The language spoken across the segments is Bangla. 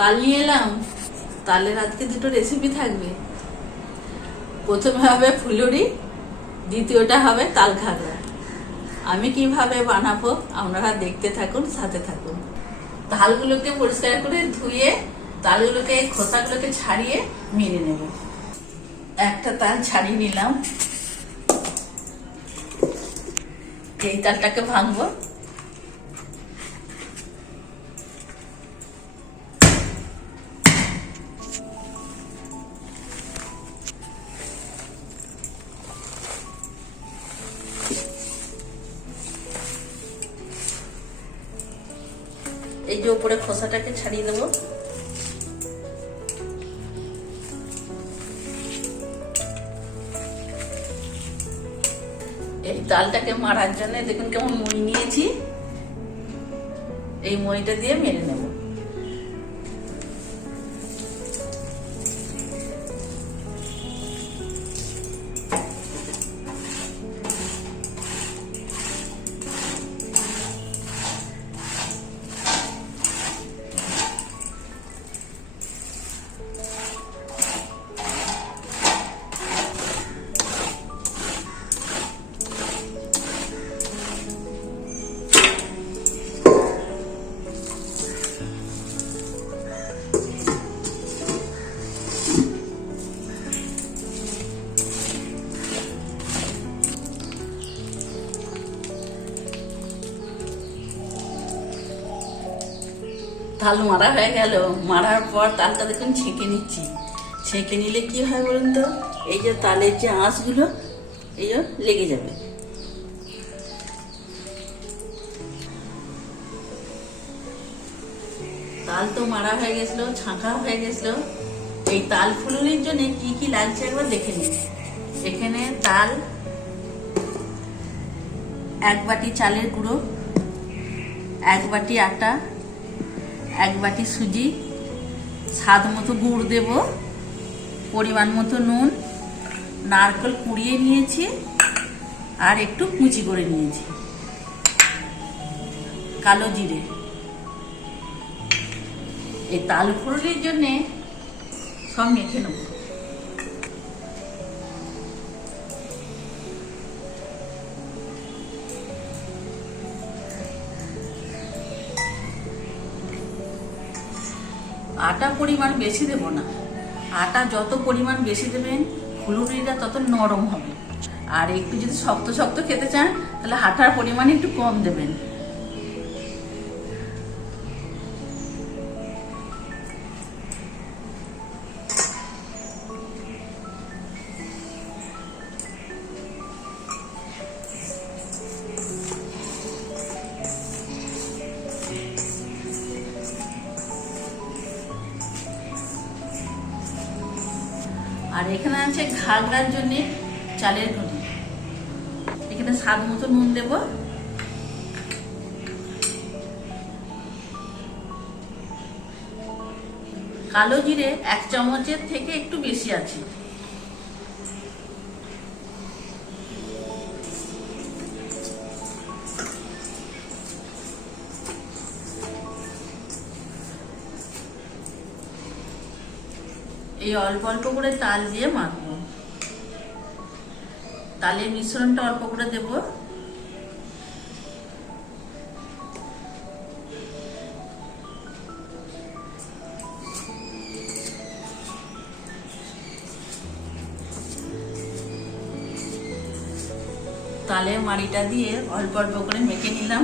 তাল নিয়ে এলাম। তালের আজকে দুটো রেসিপি থাকবে। প্রথমে হবে ফুলুরি, দ্বিতীয়টা হবে তাল ঘাগরা। আমি কিভাবে বানাবো আপনারা দেখতে থাকুন, সাথে থাকুন। তালগুলোকে পরিষ্কার করে ধুয়ে তালগুলোকে খোসাগুলোকে ছাড়িয়ে মেরে নেব। একটা তাল ছাড়িয়ে নিলাম। এই তালটাকে ভাঙবো। এই যে উপরে খোসাটাকে ছাড়িয়ে দেবো। এই তালটাকে মারার জন্য দেখুন কেমন মই নিয়েছি। এই মইটা দিয়ে মেরে নেব। তাল মারা হয়ে গেল। মারার পর তালটা দেখুন ছেঁকে নিচ্ছি। ছেঁকে নিলে কি হয় বলুন তো, এই যে তালের যে আঁশগুলো এই যে লেগে যাবে। তাল তো মারা হয়ে গেছিল, ছাঁকা হয়ে গেছিল। এই তাল ফুলুরির জন্য কি কি লাগছে একবার দেখে নিন। এখানে তাল, এক বাটি চালের গুঁড়ো, এক বাটি আটা, এক বাটি সুজি, স্বাদ মতো গুড় দেব, পরিমাণ মতো নুন, নারকেল কুড়িয়ে নিয়েছি আর একটু কুচি করে নিয়েছি, কালো জিরে। এই তাল ফুলুরির জন্য সব মেখে নেব। আটা পরিমাণ বেশি দেব না। আটা যত পরিমাণ বেশি দেবেন ফুলুরিটা তত নরম হবে। আর একটু যদি শক্ত শক্ত খেতে চান তাহলে আটার পরিমাণ একটু কম দেবেন। আর এখানে আছে ঘাগরার জন্য চালের গুঁড়ি। এখানে স্বাদ মতো নুন দেব। কালো জিরে 1 চামচের থেকে একটু বেশি আছে। এই অল্প অল্প করে তাল দিয়ে মাখবো। তালের মিশ্রণটা অল্প করে দেব। তালের মাড়িটা দিয়ে অল্প অল্প করে মেখে নিলাম।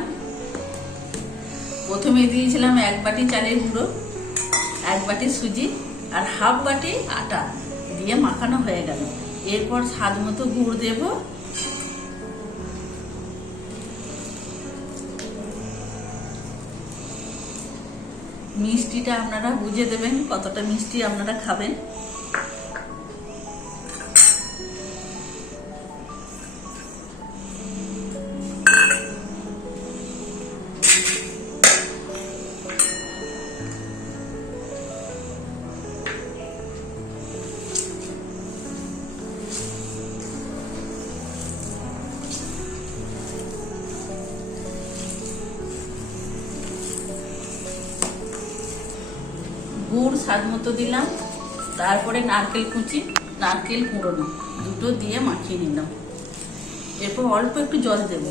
প্রথমে দিয়েছিলাম 1 বাটি চালের গুঁড়ো, 1 বাটি সুজি আর হাফ বাটি আটা দিয়ে মাখানো হয়ে গেল। এরপর স্বাদ মতো গুড় দেব। মিষ্টিটা আপনারা বুঝে দেবেন কতটা মিষ্টি আপনারা খাবেন। গুড় স্বাদ মতো দিলাম, তারপরে নারকেল কুচি, নারকেল কুড়োনো দুটো দিয়ে মাখিয়ে নিলাম। এরপর অল্প একটু জল দেব।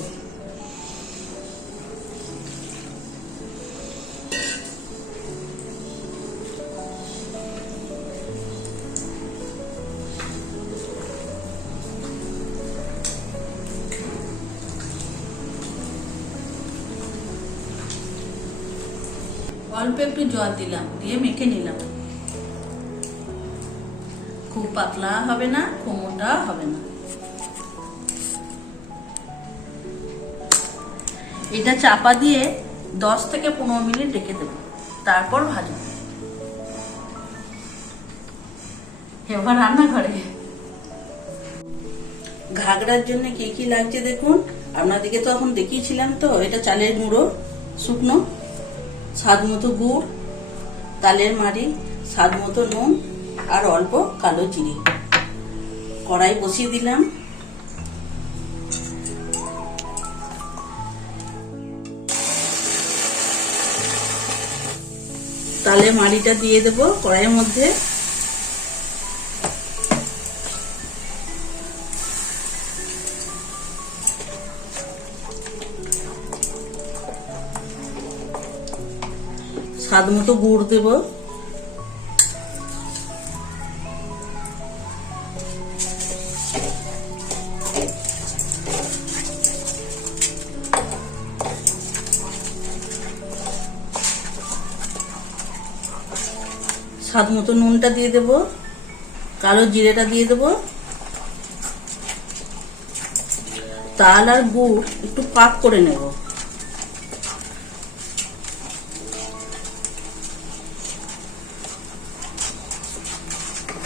অল্প একটু জল দিলাম, দিয়ে মেখে নিলাম। খুব পাতলা হবে না, খুব মোটা হবে না। এটা চাপা দিয়ে 10 থেকে 15 মিনিট রেখে দেব, তারপর ভাজব। এবার রান্নাঘরে ঘাগড়ার জন্য কি কি লাগছে দেখুন। আপনাদেরকে তো এখন দেখিয়েছিলাম। তো এটা চালের গুঁড়ো শুকনো, স্বাদ মতো গুড়, তালের মাড়ি, স্বাদ মতো নুন আর অল্প কালো জিরে। কড়াই বসিয়ে দিলাম। তালের মাড়িটা দিয়ে দেব কড়াইয়ের মধ্যে। স্বাদ মতো গুড় দেব। স্বাদ মতো নুনটা দিয়ে দেব, কালো জিরেটা দিয়ে দেব। তাল আর গুড় একটু পাক করে নেব।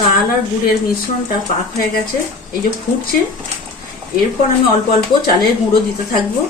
তাল আর গুড়ের মিশ্রণটা পাক হয়ে গেছে, এই যে ফুটছে। এরপর আমি অল্প অল্প চালের গুঁড়ো দিতে থাকবো।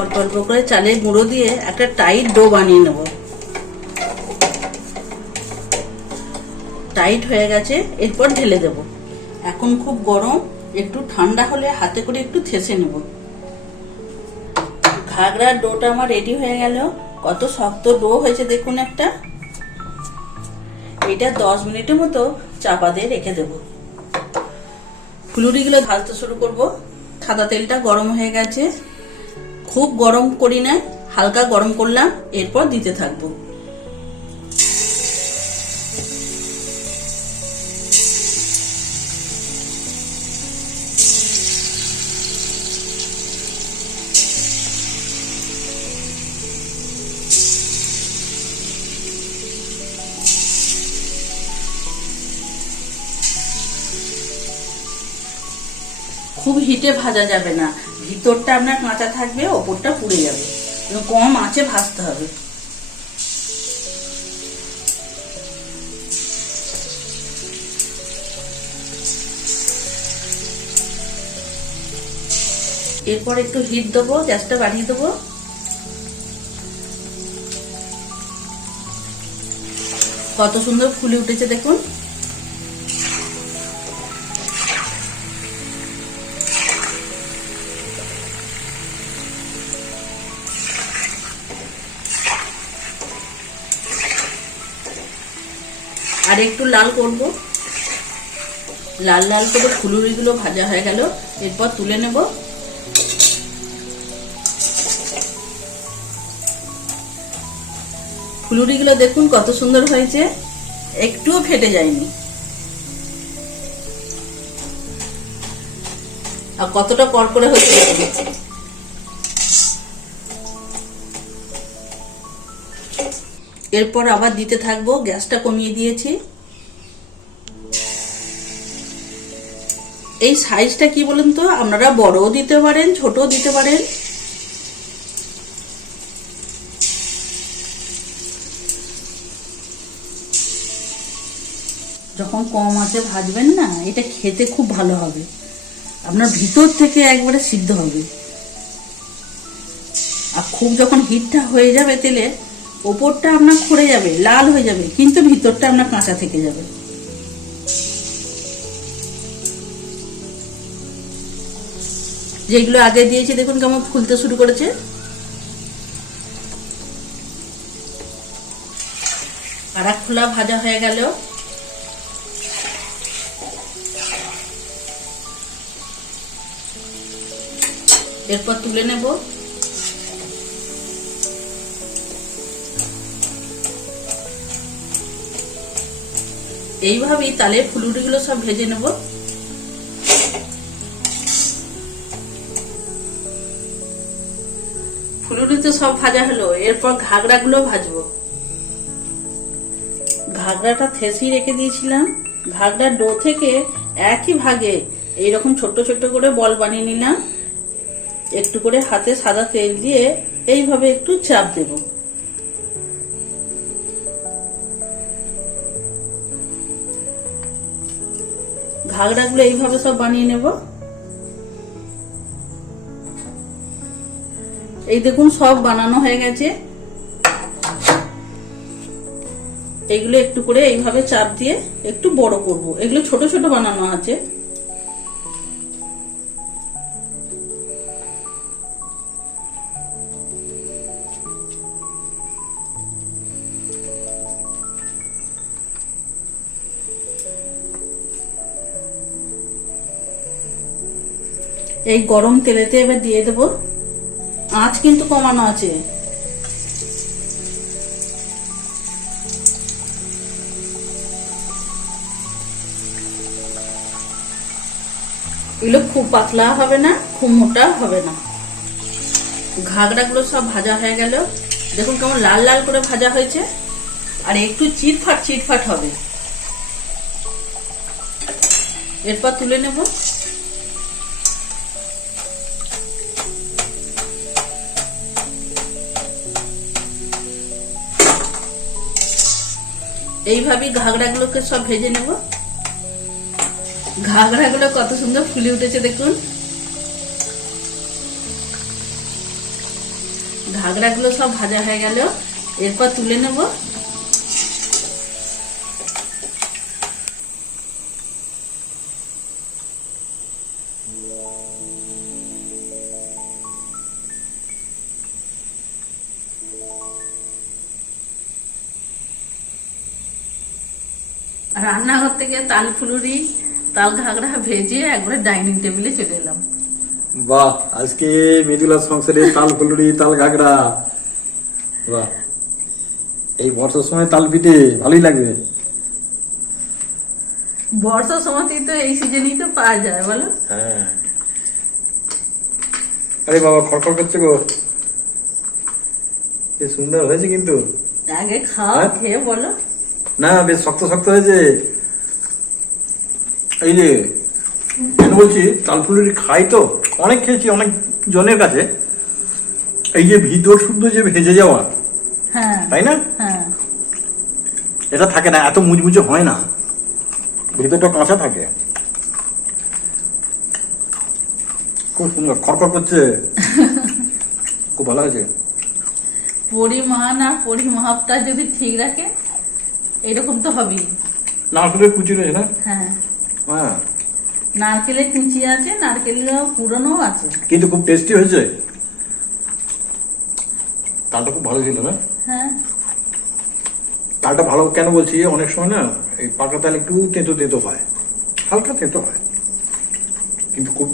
অল্প অল্প করে চালের গুঁড়ো দিয়ে একটা টাইট ডো বানিয়ে নেব। টাইট হয়ে গেছে, এরপর ঢেলে দেব। এখন খুব গরম, একটু ঠান্ডা হলে হাতে করে একটু থেসে নেব। ঘাগড়ার ডোটা আমার রেডি হয়ে গেল। কত শক্ত ডো হয়েছে দেখুন একটা। এটা 10 মিনিটের মতো চাপা দিয়ে রেখে দেব। ফুলুরিগুলো ভাজতে শুরু করব। সাদা তেলটা গরম হয়ে গেছে, খুব গরম করি না, হালকা গরম করলাম। এরপর দিতে থাকবো। খুব হিটে ভাজা যাবে না, ভিতরটা আপনার কাঁচা থাকবে, ওপরটা পুড়ে যাবে। কম আঁচে ভাজতে হবে। এরপর একটু হিট দেবো, গ্যাসটা বাড়িয়ে দেবো। কত সুন্দর ফুলে উঠেছে দেখুন। আর একটু লাল করব। লাল লাল করে ফুলুরিগুলো ভাজা হয়ে গেল, এরপর তুলে নেব। ফুলুরিগুলো দেখুন কত সুন্দর হয়েছে, একটুও ফেটে যায়নি। আর কতটা কড়কড়ে হয়েছে। এরপর আবার দিতে থাকবো, গ্যাসটা কমিয়ে দিয়েছি। এই সাইজটা কি বলেন তো, আপনারা বড়ও দিতে পারেন, ছোটও দিতে পারেন। যখন কম আঁচে ভাজবেন না, এটা খেতে খুব ভালো হবে, আপনার ভিতর থেকে একবারে সিদ্ধ হবে। আর খুব যখন হিটটা হয়ে যাবে তেলে, ওপরটা আপনার খড়ে যাবে, লাল হয়ে যাবে, কিন্তু ভিতরটা আপনার কাঁচা থেকে যাবে। যেগুলো আগে দিয়েছি দেখুন কেমন ফুলতে শুরু করেছে। আর এক খোলা ভাজা হয়ে গেল। এরপর তুলে নেব। এইভাবেই তালের ফুলুরিগুলো সব ভেজে নেব। ফুলুরি তো সব ভাজা হলো, এরপর ঘাগড়াগুলো ভাজবো। ঘাগড়াটা থেসি রেখে দিয়েছিলাম, ঘাগড়ার ডো থেকে একই ভাগে এইরকম ছোট্ট ছোট্ট করে বল বানিয়ে নিলাম। একটু করে হাতে সাদা তেল দিয়ে এইভাবে একটু চাপ দেব। ঘাগড়াগুলো এইভাবে সব বানিয়ে নেব। এই দেখুন সব বানানো হয়ে গেছে। এইগুলো একটু করে এইভাবে চাপ দিয়ে একটু বড় করব। এগুলো ছোট ছোট বানানো আছে। এই গরম তেলেতে এবার দিয়ে দেব। আঁচ কিন্তু কমানো আছে। এগুলো খুব পাতলা হবে না, খুব মোটা হবে না। ঘাগড়াগুলো সব ভাজা হয়ে গেল। দেখুন কেমন লাল লাল করে ভাজা হয়েছে। আর একটু চিটফাট চিটফাট হবে। এরপর তুলে নেব। এইভাবেই ঘাগড়াগুলোকে সব ভেজে নেব। ঘাগড়াগুলো কত সুন্দর ফুলে উঠেছে দেখুন। ঘাগড়াগুলো সব ভাজা হয়ে গেল। এরপর তুলে নেব। রান্নাঘর থেকে তাল ফুলুরি, তাল ঘাগড়া ভেজে একবারে ডাইনিং টেবিলে চলে এলাম। বাহ, আজকে মৃদুলার সংসারে তাল ফুলুরি, তাল ঘাগড়া। বাহ, এই বর্ষার সময় তাল পিঠে ভালোই লাগবে। বর্ষার সময়তেই তো এই সিজনেই তো পাওয়া যায়, বলো? হ্যাঁ। আরে বাবা, খড়খড় করছে গো। কি সুন্দর হয়েছে কিন্তু। আগে খাও, খেয়ে বলো। না, বেশ শক্ত শক্ত হয়েছে। এই যে কেন বলছি, তাল ফুলুরি খাই তো অনেক, খেয়েছি অনেক জনের কাছে। এই যে ভিতর শুদ্ধ যে ভেজে যাওয়া, হ্যাঁ, তাই না? হ্যাঁ, এটা থাকে না, এত মুচমুচে হয় না, ভিতরটা কাঁচা থাকে। খুব সুন্দর, খড়খড় করছে। খুব ভালো হয়েছে। পরিমাণ আর পরিমাপটা যদি ঠিক রাখে এরকম তো হবেই। নারকেলের কুচি রয়েছে না? হ্যাঁ, হ্যাঁ, নারকেলের কুচি আছে, নারকেলের পুরনো আছে, কিন্তু খুব টেস্টি হয়েছে। তালটা খুব ভালো ছিল না? হ্যাঁ। তালটা ভালো কেন বলছি, অনেক সময় না এই পাকা তাল একটু তেঁতো তেঁতো হয়, হালকা তেঁতো হয়, কিন্তু খুব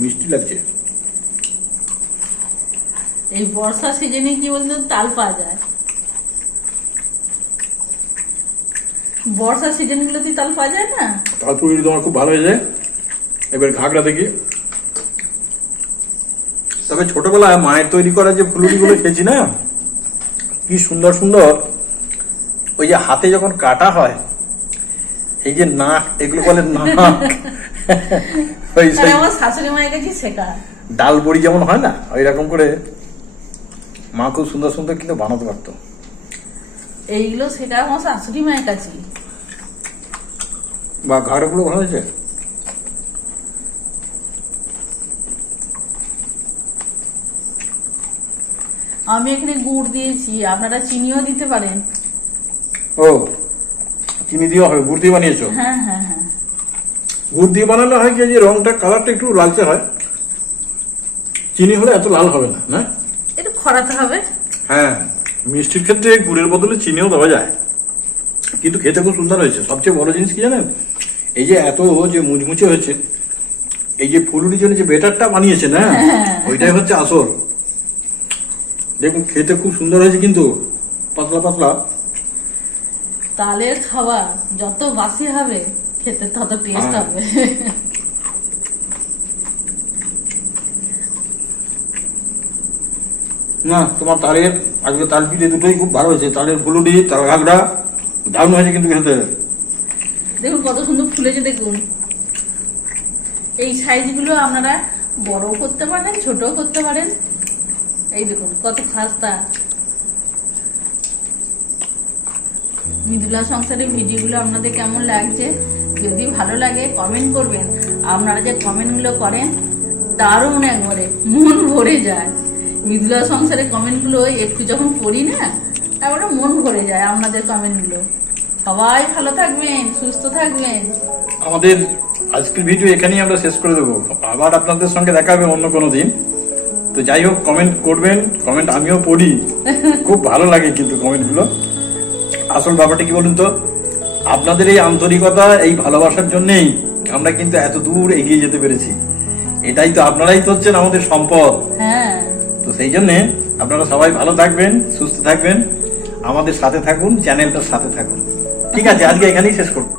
মিষ্টি লাগছে। এই বর্ষা সিজনে কি বলতো তাল পাওয়া যায়। বর্ষা সিজন গুলোতে তাল পাওয়া যায় না। তাল পুরি তোমার খুব ভালো হয়েছে। এবার ঘাগড়া দেখি। তবে ছোটবেলায় মায়ের তৈরি করা যে ফুলুরি গুলো খেয়েছি না, কি সুন্দর সুন্দর। ওই যে হাতে যখন কাটা হয়, এই যে নাক, এগুলো বলে নাক, ওই সেই আমার শাশুড়ি মায়ের কাছে শেখা। ডাল বড়ি যেমন হয় না, ওই রকম করে মা খুব সুন্দর সুন্দর কিন্তু বানাতে পারতো। এইগুলো শেখা আমার শাশুড়ি মায়ের কাছে। বা ঘাড়গুলো ভালো হয়েছে। আমি এখানে গুড় দিয়েছি, আপনারা চিনিও দিতে পারেন। ও, চিনি দিয়ে হবে, গুড় দিয়ে বানিয়েছো? হ্যাঁ হ্যাঁ হ্যাঁ। গুড় দিয়ে বানালে হয় কি, যে রংটা কালারটা একটু লালচে হয়, চিনি হলে এত লাল হবে না, না? একটু খরাতে হবে। হ্যাঁ, মিষ্টির ক্ষেত্রে গুড়ের বদলে চিনিও দেওয়া যায়, কিন্তু খেতে খুব সুন্দর হয়েছে। সবচেয়ে বড় জিনিস কি জানেন, এই যে এত যে মুচমুচে হয়েছে, এই যে ফুলুরির জন্য যে বেটারটা বানিয়েছে না, ওইটাই হচ্ছে আসল। দেখুন খেতে খুব সুন্দর হয়েছে, কিন্তু পাতলা পাতলা। তালের খাবার যত বাসি হবে খেতে তত টেস্ট হ্যাঁ। হবে। না, তোমার তালের আজকে তাল পিঠে দুটোই খুব ভালো হয়েছে। তালের ফুলুরি, তাল ঘাগড়া দারুণ হয়েছে কিন্তু খেতে। দেখুন কত সুন্দর ফুলেছে, দেখুন। এই সাইজগুলো আপনারা বড়ও করতে পারেন, ছোটও করতে পারেন। এই দেখুন কত খাস্তা। মৃদুলা সংসারের ভিডিওগুলো আপনাদের কেমন লাগছে, যদি ভালো লাগে কমেন্ট করবেন। আপনারা যে কমেন্টগুলো করেন দারুণ, একবারে মন ভরে যায়। মৃদুলা সংসারের কমেন্টগুলো একটু যখন পড়ি না, একবারে মন ভরে যায় আপনাদের কমেন্টগুলো। সবাই ভালো থাকবেন, সুস্থ থাকবেন। আমাদের আজকের ভিডিও এখানেই আমরা শেষ করে দেবো। আবার আপনাদের সঙ্গে দেখা হবে অন্য কোনো দিন। তো যাই হোক, কমেন্ট করবেন, কমেন্ট আমিও পড়ি, খুব ভালো লাগে কিন্তু কমেন্টগুলো। আসল ব্যাপারটা কি বলুন তো, আপনাদের এই আন্তরিকতা, এই ভালোবাসার জন্যেই আমরা কিন্তু এত দূর এগিয়ে যেতে পেরেছি। এটাই তো, আপনারাই তো হচ্ছেন আমাদের সম্পদ। হ্যাঁ, তো সেই জন্যে আপনারা সবাই ভালো থাকবেন, সুস্থ থাকবেন, আমাদের সাথে থাকুন, চ্যানেলটার সাথে থাকুন। ঠিক আছে, আজকে এখানেই শেষ করবো।